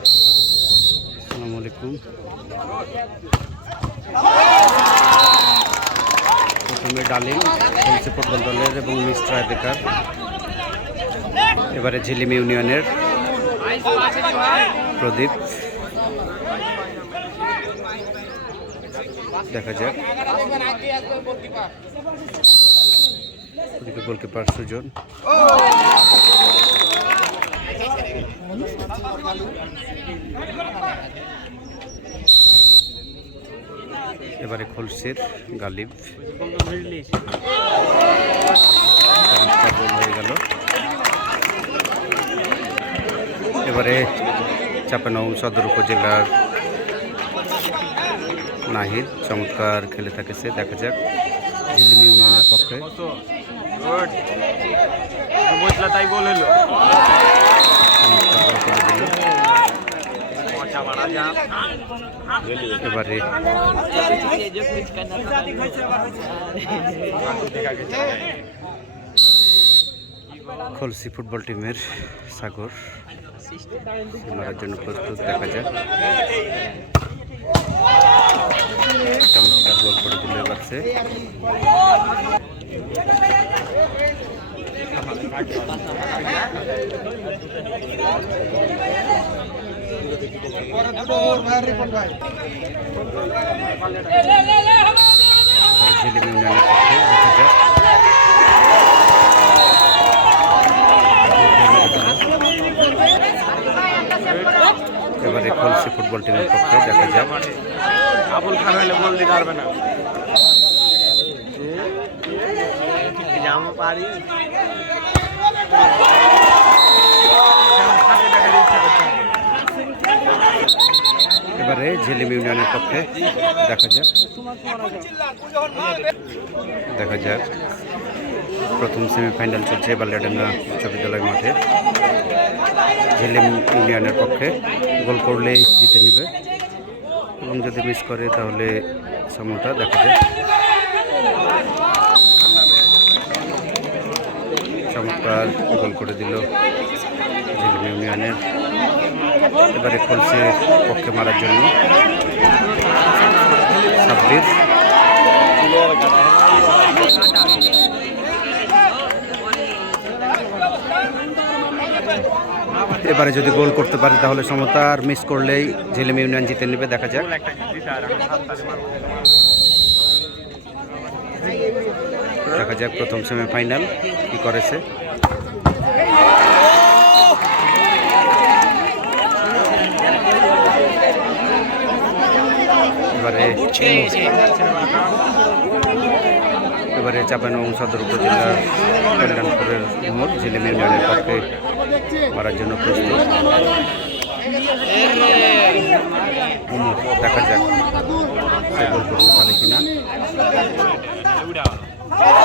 আসসালামু প্রথমে ডালিম, খেলছে ফুটবল দলের এবং মিস্টার বেকার এবারে ঝিলিম ইউনিয়নের প্রদীপ। দেখা যাক। গোলকিপার সুজন। এবারে খলসির গালিব। হয়ে গেল এবারে চাপানৌ সদর উপজেলার নাহিদ চমৎকার খেলে থাকে সে, দেখা যাক। ঝিলিম ইউনিয়নের পক্ষে। তাই গোল হলো চমৎকার গোল করে দিল এবারে খলসি ফুটবল টিমের সাগর মারার জন্য প্রস্তুত দেখা যাক। চমৎকার সে এবারে খলসি ফুটবল টিমের পক্ষে দেখা যাক। আবুল খান হলে গোল দিতে পারবে না। জামা পারি এবারে ঝিলিম ইউনিয়নের পক্ষে দেখা যাক। দেখা যাক। প্রথম সেমিফাইনাল চলছে বালিয়াডাঙ্গা উচ্চ বিদ্যালয় মাঠে। ঝিলিম ইউনিয়নের পক্ষে গোল করলেই জিতে নেবে। এবং যদি মিস করে, তাহলে সময়টা দেখা যাক। চমৎকার গোল করে দিল ঝিলিম ইউনিয়নের এবারে খলসের পক্ষে মারার জন্য। সাব্বির এবারে যদি গোল করতে পারে তাহলে সমতা আর মিস করলেই ঝিলিম ইউনিয়ন জিতে নেবে, দেখা যাক। দেখা যাক প্রথম সেমিফাইনাল কি করেছে। এবারে এবারে চাপানবং সদর উপজেলা কল্যাণপুরের মোট জেলে মেয়ের পক্ষে করার জন্য প্রস্তুত দেখা যাক পারে কিনা Oh!